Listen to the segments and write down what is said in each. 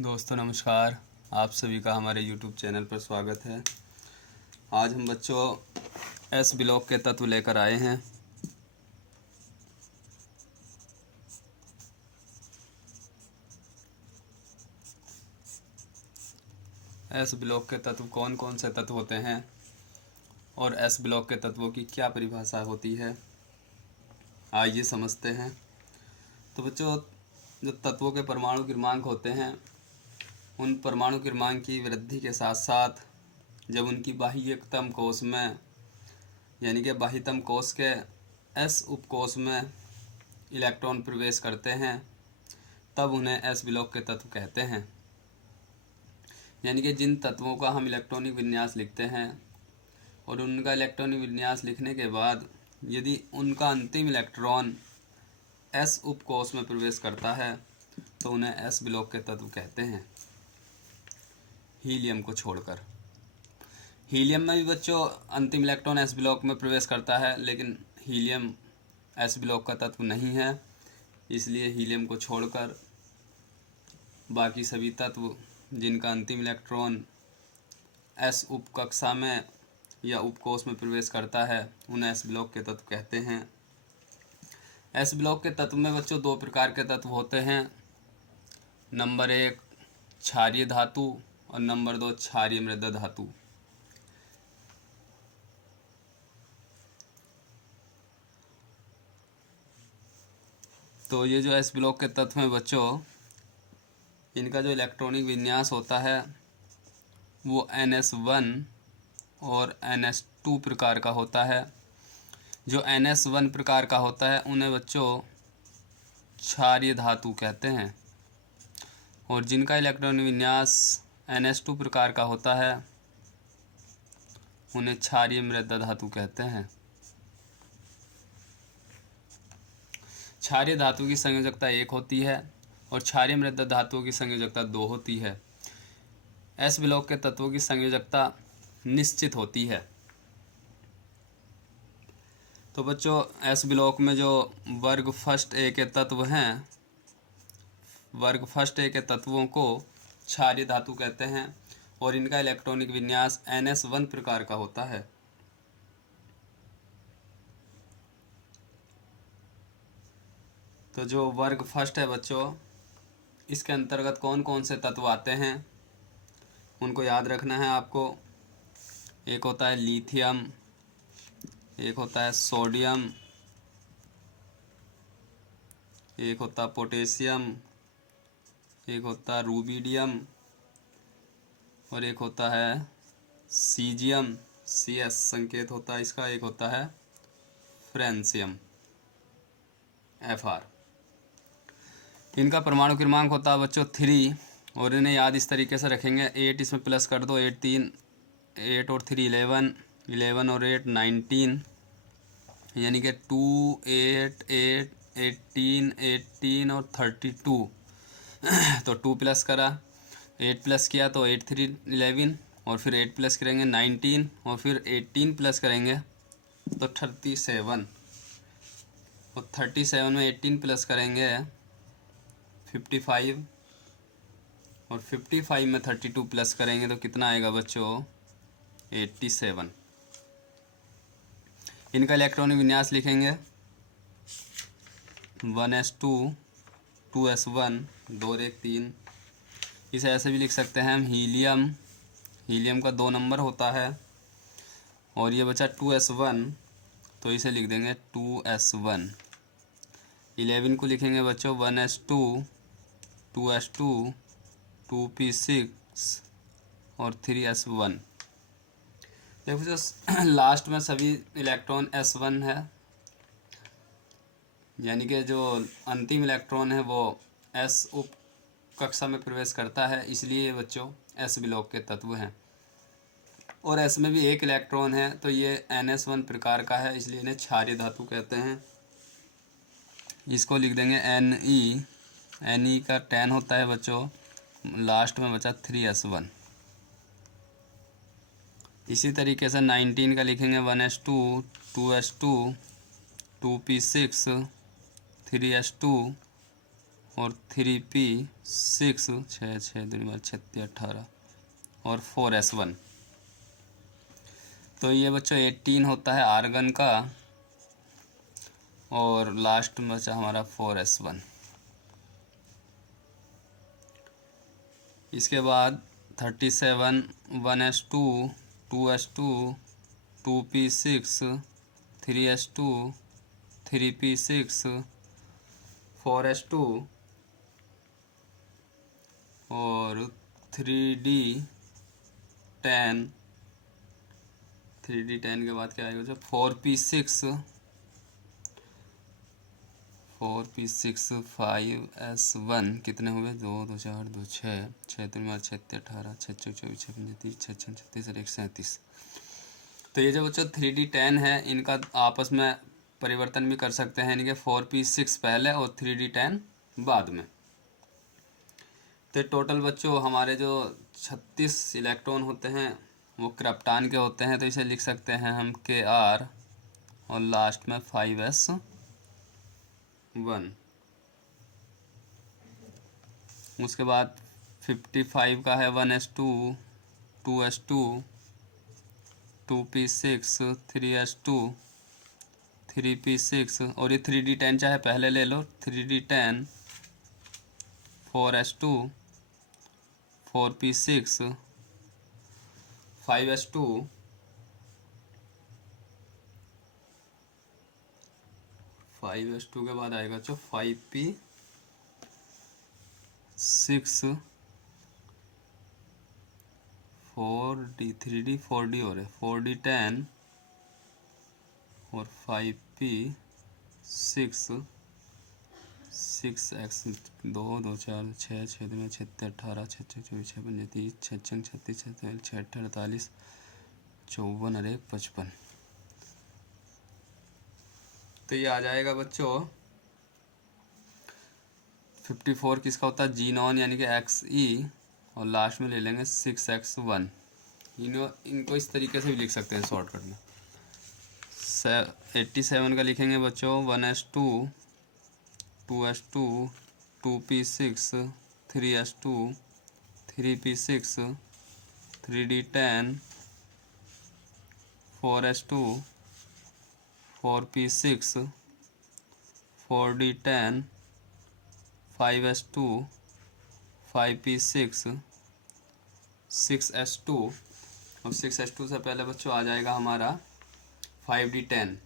दोस्तों नमस्कार। आप सभी का हमारे YouTube चैनल पर स्वागत है। आज हम बच्चों एस ब्लॉक के तत्व लेकर आए हैं। एस ब्लॉक के तत्व कौन कौन से तत्व होते हैं और एस ब्लॉक के तत्वों की क्या परिभाषा होती है, आइए समझते हैं। तो बच्चों, जो तत्वों के परमाणु क्रमांक होते हैं, उन परमाणु क्रमांक की वृद्धि के साथ साथ जब उनकी बाह्यतम कोश में यानी कि बाह्यतम कोश के एस उपकोश में इलेक्ट्रॉन प्रवेश करते हैं, तब उन्हें एस ब्लॉक के तत्व कहते हैं। यानी कि जिन तत्वों का हम इलेक्ट्रॉनिक विन्यास लिखते हैं और उनका इलेक्ट्रॉनिक विन्यास लिखने के बाद यदि उनका अंतिम इलेक्ट्रॉन एस उपकोश में प्रवेश करता है तो उन्हें एस ब्लॉक के तत्व कहते हैं, हीलियम को छोड़कर। हीलियम में भी बच्चों अंतिम इलेक्ट्रॉन एस ब्लॉक में प्रवेश करता है, लेकिन हीलियम एस ब्लॉक का तत्व नहीं है, इसलिए हीलियम को छोड़कर बाकी सभी तत्व जिनका अंतिम इलेक्ट्रॉन एस उपकक्षा में या उपकोश में प्रवेश करता है उन्हें एस ब्लॉक के तत्व कहते हैं। एस ब्लॉक के तत्व में बच्चों दो प्रकार के तत्व होते हैं। नंबर 1 क्षारीय धातु और नंबर 2 क्षारीय मृदा धातु। तो ये जो एस ब्लॉक के तत्व हैं बच्चों, इनका जो इलेक्ट्रॉनिक विन्यास होता है वो NS1 और NS2 प्रकार का होता है। जो NS1 प्रकार का होता है उन्हें बच्चों क्षारीय धातु कहते हैं, और जिनका इलेक्ट्रॉनिक विन्यास NS2 प्रकार का होता है उन्हें क्षारीय मृदा धातु कहते हैं। क्षारीय धातु की संयोजकता 1 होती है और क्षारीय मृदा धातुओं की संयोजकता 2 होती है। एस ब्लॉक के तत्वों की संयोजकता निश्चित होती है। तो बच्चों, एस ब्लॉक में जो वर्ग फर्स्ट ए के तत्व हैं, वर्ग फर्स्ट ए के तत्वों को क्षारीय धातु कहते हैं और इनका इलेक्ट्रॉनिक विन्यास NS1 प्रकार का होता है। तो जो वर्ग फर्स्ट है बच्चों, इसके अंतर्गत कौन कौन से तत्व आते हैं उनको याद रखना है आपको। एक होता है लिथियम, एक होता है सोडियम, एक होता है पोटेशियम, एक होता है रूबिडियम और एक होता है सीजियम, CS संकेत होता है इसका, एक होता है फ्रेंसियम, FR। इनका परमाणु क्रमांक होता है बच्चों 3, और इन्हें याद इस तरीके से रखेंगे। 8 इसमें प्लस कर दो, 8 और 3 11, 11 और 8 19, यानी कि 2 8 8 18 18 और 32। तो 2 प्लस करा, 8 प्लस किया तो 8 3 11, और फिर 8 प्लस करेंगे 19, और फिर 18 प्लस करेंगे तो 37, और 37 में 18 प्लस करेंगे 55, और 55 में 32 प्लस करेंगे तो कितना आएगा बच्चों? 87। इनका इलेक्ट्रॉनिक विन्यास लिखेंगे 1s2 2s1 2 और 1 3। इसे ऐसे भी लिख सकते हैं हम हीलियम, हीलियम का 2 नंबर होता है, और ये बचा 2s1 तो इसे लिख देंगे 2s1। 11 को लिखेंगे बच्चों 1s2 2s2 2p6 और 3s1। देखो जो लास्ट में सभी इलेक्ट्रॉन S1 है, यानी कि जो अंतिम इलेक्ट्रॉन है वो S उप कक्षा में प्रवेश करता है, इसलिए ये बच्चों S ब्लॉक के तत्व हैं। और S में भी एक इलेक्ट्रॉन है तो ये NS1 प्रकार का है, इसलिए इन्हें क्षारीय धातु कहते हैं। इसको लिख देंगे Ne, Ne का 10 होता है बच्चों, लास्ट में बचा 3s1। इसी तरीके से 19 का लिखेंगे 1s2 2s2 2p6 3s2 और 3p6 6 6 दूनी 36 18 और 4s1। तो ये बच्चों 18 होता है आर्गन का और लास्ट में बचा हमारा 4s1। इसके बाद 37 1s2 2s2 2p6 3s2 3p6 4s2 और 3d10 के बाद क्या आएगा? जो 4p6 5s1 कितने हुए? 2 2 4 2 6 6 3 36 18 6 24 6 35 6 36 और 137। तो ये जो बच्चों 3d10 है इनका आपस में परिवर्तन भी कर सकते हैं, इनके 4p6 पहले और 3d10 बाद में। तो टोटल बच्चों हमारे जो 36 इलेक्ट्रॉन होते हैं वो क्रिप्टॉन के होते हैं। तो इसे लिख सकते हैं हम Kr और लास्ट में 5s1। उसके बाद 55 का है 1s2 2s2 2p6 3s2 3p6 और ये 3d10 चाहे पहले ले लो। 3d10 4s2 4p6 5s2 5s2 के बाद आएगा जो 5p6 4d 3d 4d हो रहे 4d10 और 5p6 6x 2 2 4 6 6 2 6 18 6 6 24 6 5 30 6 6 36 6 48 54 अरे 55। तो ये आ जाएगा बच्चों 54 किसका होता है? जीनॉन यानी कि XE और लास्ट में ले लेंगे 6x1। इनको इस तरीके से भी लिख सकते हैं शॉर्टकट में। 87 का लिखेंगे बच्चों 1s2 2s2 2p6 3s2 3p6 3d10 4s2 4p6 4d10 5s2 5p6 6s2 और 6s2 से पहले बच्चों आ जाएगा हमारा 5d10।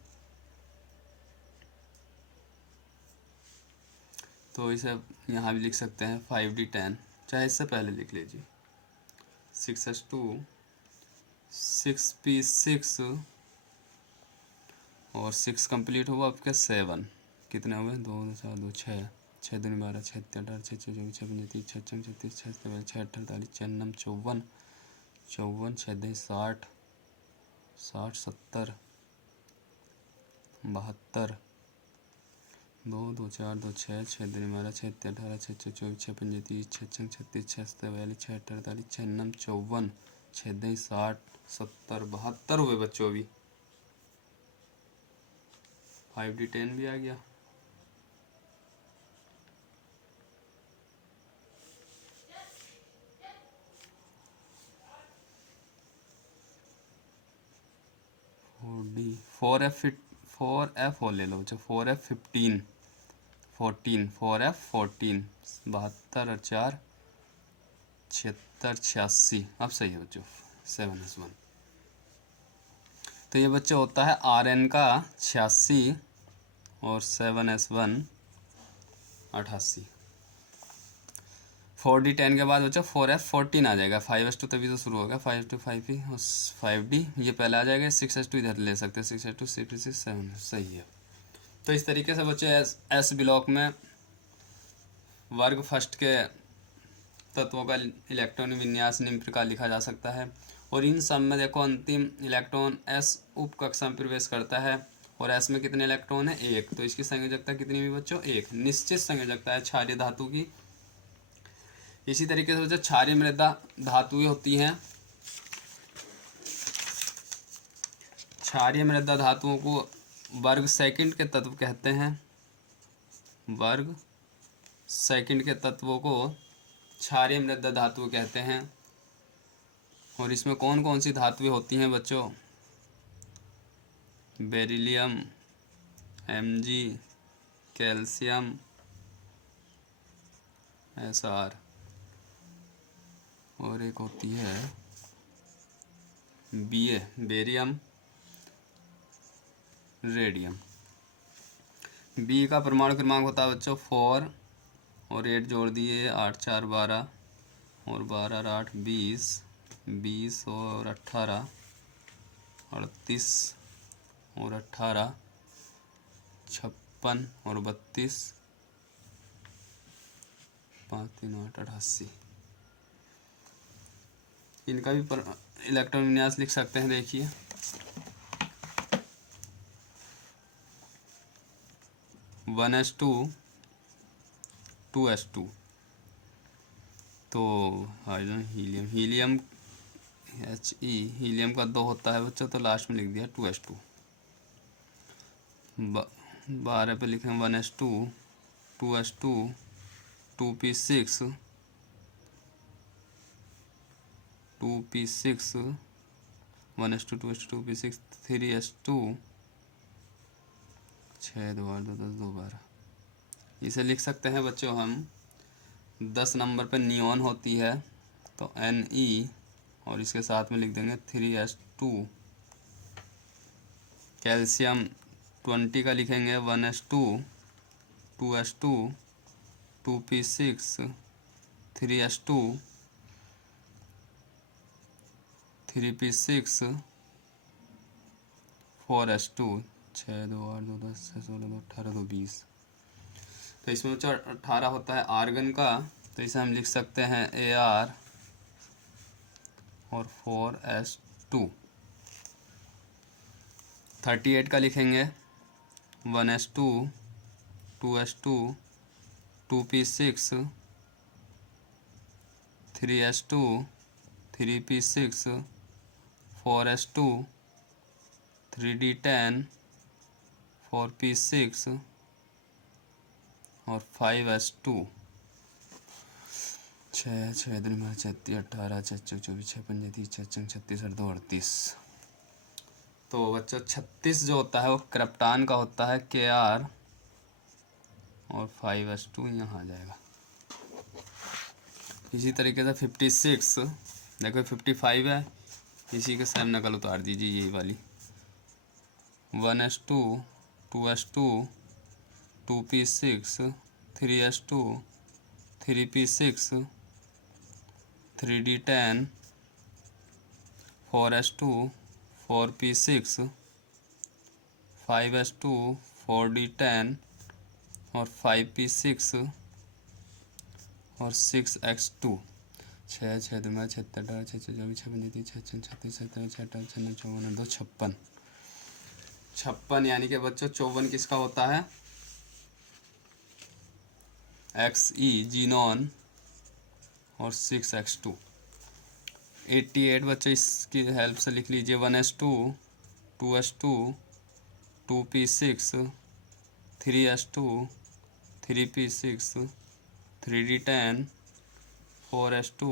तो इसे यहाँ भी लिख सकते हैं 5d10, चाहे इससे पहले लिख लीजिए 6s2 6p6 और 6 कंप्लीट हुआ आपके 7 कितने हुए? 2 4 2 6 6 2 12 6 18 6 24 6 35 6 36 6 37 6 48 6 9 54 54 6 2 60 60 70 72 2 2 4 2 6 6 2 12 6 18 6 24 6 35 6 36 6 47 6 48 6 9 54 6 2 60 70 72 हुए बच्चों। अभी 5d10 भी आ गया। फोर एफ हो ले लो बच्चों 4f15 14 4f14 72 और 4 76 86। अब सही है बच्चों 7s1। तो ये बच्चों होता है Rn का 86 और 7s1 88। 4d10 के बाद बच्चों 4f14 आ जाएगा। 5s2 तभी तो शुरू होगा 5s2 5p और 5d ये पहले आ जाएगा। 6s2 इधर ले सकते हैं 6s2 6p6 7 सही है। तो इस तरीके से बच्चों एस ब्लॉक में वर्ग फर्स्ट के तत्वों का इलेक्ट्रॉन विन्यास निम्न प्रकार लिखा जा सकता है। और इन सब में देखो अंतिम इलेक्ट्रॉन एस उप कक्षा में प्रवेश करता है और एस में कितने इलेक्ट्रॉन है? 1। तो इसकी संयोजकता कितनी हुई बच्चों? 1। निश्चित संयोजकता है क्षारीय धातु की। इसी तरीके से बच्चों क्षारीय मृदा धातुएं होती हैं। क्षारीय मृदा धातुओं को वर्ग सेकंड के तत्व कहते हैं। वर्ग सेकंड के तत्वों को क्षारीय मृदा धातु कहते हैं। और इसमें कौन कौन सी धातुएं होती हैं बच्चों? बेरिलियम, Mg, कैल्शियम, Sr, और एक होती है Ba, बेरियम, रेडियम। बी का परमाणु क्रमांक होता है बच्चों 4 और 8 जोड़ दिए 8 4 12 और 12 और 8 20, 20 और 18 38 और 18 56 और 32 5 3 8 88। इनका भी इलेक्ट्रॉन विन्यास लिख सकते हैं। देखिए 1s2 2s2। तो hydrogen helium, helium He, helium का 2 होता है बच्चों, तो लास्ट में लिख दिया 2s2। 12 पे लिखें 1s2 2s2 2p6 1s2 2s2 2p6 3s2 6 2 8 2 10 2 12। इसे लिख सकते हैं बच्चों हम 10 नंबर पे नियॉन होती है तो Ne, और इसके साथ में लिख देंगे 3s2। कैल्शियम 20 का लिखेंगे 1s2 2s2 2p6 3s2 3p6 4s2 6 2 8 2 10 6 16 2 18 2 20। तो इसमें 18 होता है आर्गन का, तो इसे हम लिख सकते हैं Ar और 4s2। 38 का लिखेंगे 1s2 2s2 2p6 3s2 3p6 4s2 3d10 4p6 और 5s2। 6 6 2 36 18 6 24 6 5 30 6 36 2 38। तो बच्चों 36 जो होता है वो क्रिप्टॉन का होता है Kr और 5s2 यहाँ आ जाएगा। इसी तरीके से 56 देखो 55 है, इसी के सेम नकल उतार दीजिए यही वाली 1s2 2s2 2p6 3s2 3p6 3d10 4s2 4p6 5s2 4d10 और 5p6 और 6x2। 6 6 2 76 18 6 24 6 35 6 36 37 6 8 6 9 54 2 56। 56 यानी कि बच्चों 54 किसका होता है? Xe जीनॉन और 6x2। 88 बच्चों इसकी हेल्प से लिख लीजिए 1s2 2s2 2p6 3s2 3p6 3d10 4s2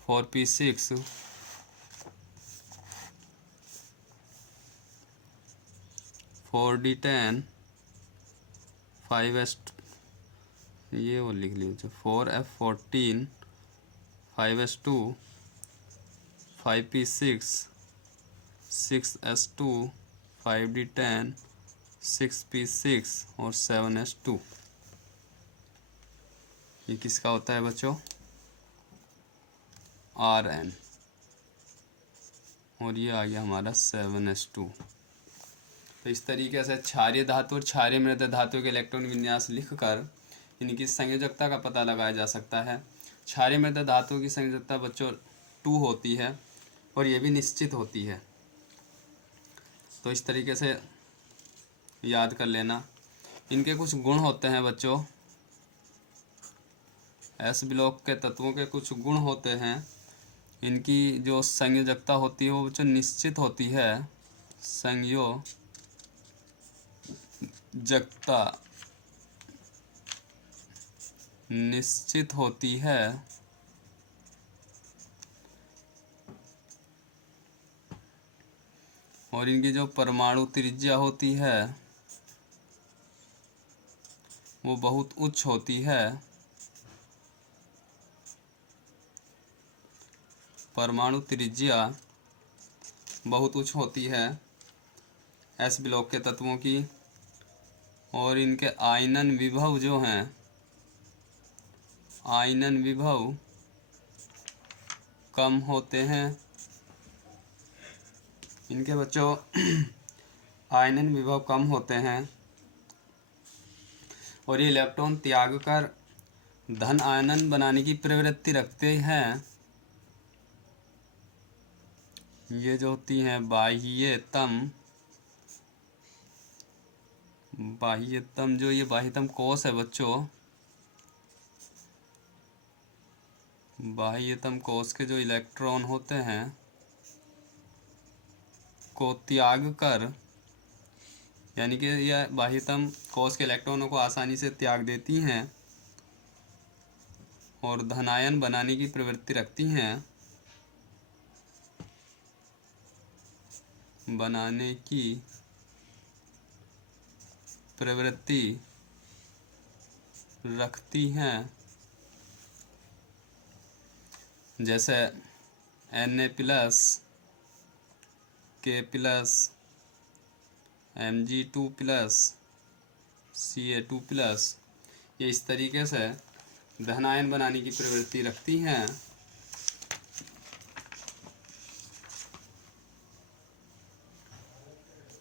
4p6 4d10 5s, ये वो लिख लीजिए 4f14 5s2 5p6 6s2 5d10 6p6 और 7s2। ये किसका होता है बच्चों? Rn। और ये आ गया हमारा 7s2। तो इस तरीके से क्षारीय धातु और क्षारीय मृदा धातु के इलेक्ट्रॉन विन्यास लिखकर इनकी संयोजकता का पता लगाया जा सकता है। क्षारीय मृदा धातु की संयोजकता बच्चों 2 होती है और ये भी निश्चित होती है। तो इस तरीके से याद कर लेना। इनके कुछ गुण होते हैं बच्चों, एस ब्लॉक के तत्वों के कुछ गुण होते हैं। इनकी जो संयोजकता होती है वो जो निश्चित होती है। संयोजकता निश्चित होती है और इनकी जो परमाणु त्रिज्या होती है वो बहुत उच्च होती है। परमाणु त्रिज्या बहुत उच्च होती है एस ब्लॉक के तत्वों की, और इनके आयनन विभव जो हैं, आयनन विभव कम होते हैं। इनके बच्चों आयनन विभव कम होते हैं और ये इलेक्ट्रॉन त्याग कर धन आयनन बनाने की प्रवृत्ति रखते हैं। ये जो होती हैं बाह्यतम जो ये बाह्यतम कोश है बच्चों, बाह्यतम कोश के जो इलेक्ट्रॉन होते हैं को त्याग कर, यानी कि यह बाह्यतम कोश के इलेक्ट्रॉनों को आसानी से त्याग देती हैं और धनायन बनाने की प्रवृत्ति रखती हैं, बनाने की प्रवृत्ति रखती हैं। जैसे Na+, K+, Mg2+, Ca2+, ये इस तरीके से धनायन बनाने की प्रवृत्ति रखती हैं।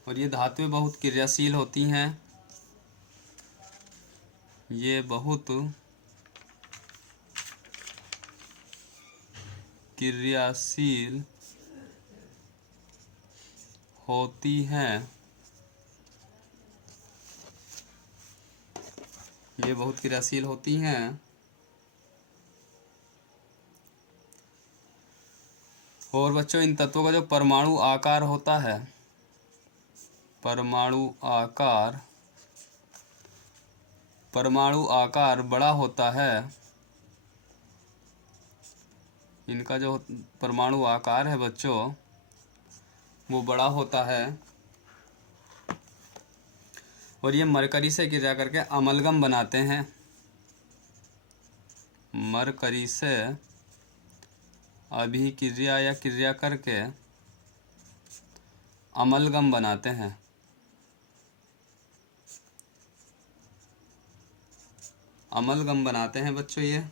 और ये धातुएं बहुत क्रियाशील होती हैं। ये बहुत क्रियाशील होती हैं। ये बहुत क्रियाशील होती हैं और बच्चों इन तत्वों का जो परमाणु आकार होता है, परमाणु आकार बड़ा होता है। इनका जो परमाणु आकार है बच्चों वो बड़ा होता है और ये मरकरी से क्रिया करके अमलगम बनाते हैं। मरकरी से अभिक्रिया या क्रिया करके अमलगम बनाते हैं। अमलगम बनाते हैं बच्चों ये।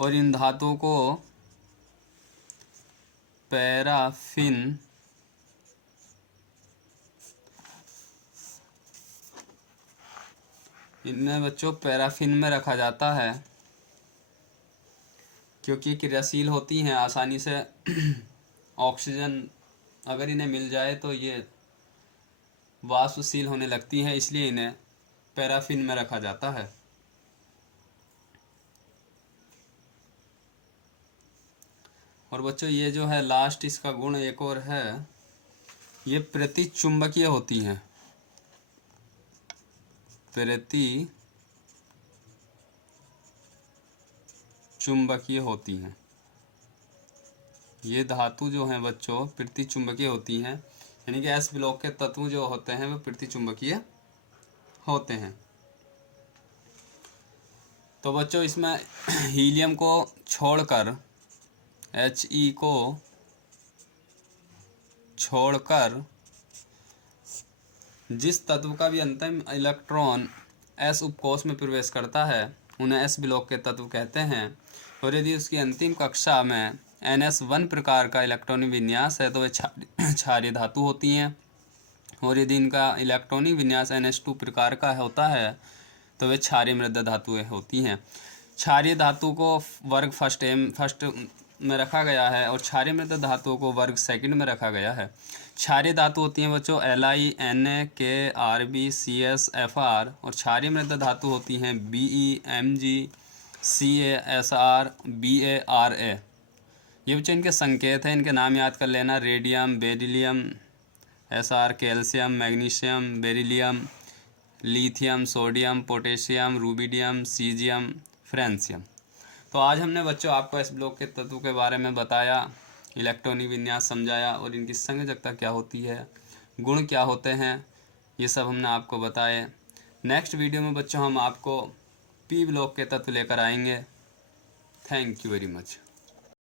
और इन धातुओं को पैराफिन इन्हें बच्चों पैराफिन में रखा जाता है क्योंकि क्रियाशील होती हैं आसानी से। ऑक्सीजन अगर इन्हें मिल जाए तो ये वाष्पशील होने लगती हैं, इसलिए इन्हें पैराफिन में रखा जाता है। और बच्चों ये जो है लास्ट इसका गुण एक और है, ये प्रतिचुंबकीय होती हैं। प्रतिचुंबकीय होती हैं। ये धातु जो हैं बच्चों प्रतिचुंबकीय होती हैं, यानी कि एस ब्लॉक के तत्व जो होते हैं वो प्रतिचुंबकीय होते हैं। तो बच्चों इसमें हीलियम को छोड़कर, He को छोड़कर जिस तत्व का भी अंतिम इलेक्ट्रॉन एस उपकोष में प्रवेश करता है उन्हें एस ब्लॉक के तत्व कहते हैं। और यदि उसकी अंतिम कक्षा में NS1 प्रकार का इलेक्ट्रॉनिक विन्यास है तो वे क्षारीय धातु होती हैं। और यदि इनका इलेक्ट्रॉनिक विन्यास NH2 प्रकार का होता है तो वे क्षारीय मृदा धातुएं होती हैं। क्षारीय धातु को वर्ग फर्स्ट में रखा गया है और क्षारीय मृदा धातुओं को वर्ग सेकंड में रखा गया है। क्षारीय धातु होती हैं बच्चों Li, Na, K, Rb, Cs, Fr और क्षारीय मृदा धातु होती हैं Be, Mg, Ca, Sr, Ba, Ra। ये बच्चों इनके संकेत हैं, इनके नाम याद कर लेना। Radium, beryllium, Sr calcium, magnesium, beryllium, lithium, sodium, potassium, rubidium, caesium, francium. तो आज हमने बच्चों आपको एस ब्लॉक के तत्व के बारे में बताया, इलेक्ट्रॉनिक विन्यास समझाया और इनकी संयोजकता क्या होती है, गुण क्या होते हैं, ये सब हमने आपको बताए। नेक्स्ट वीडियो में बच्चों हम आपको पी ब्लॉक के तत्व लेकर आएंगे। Thank you very much.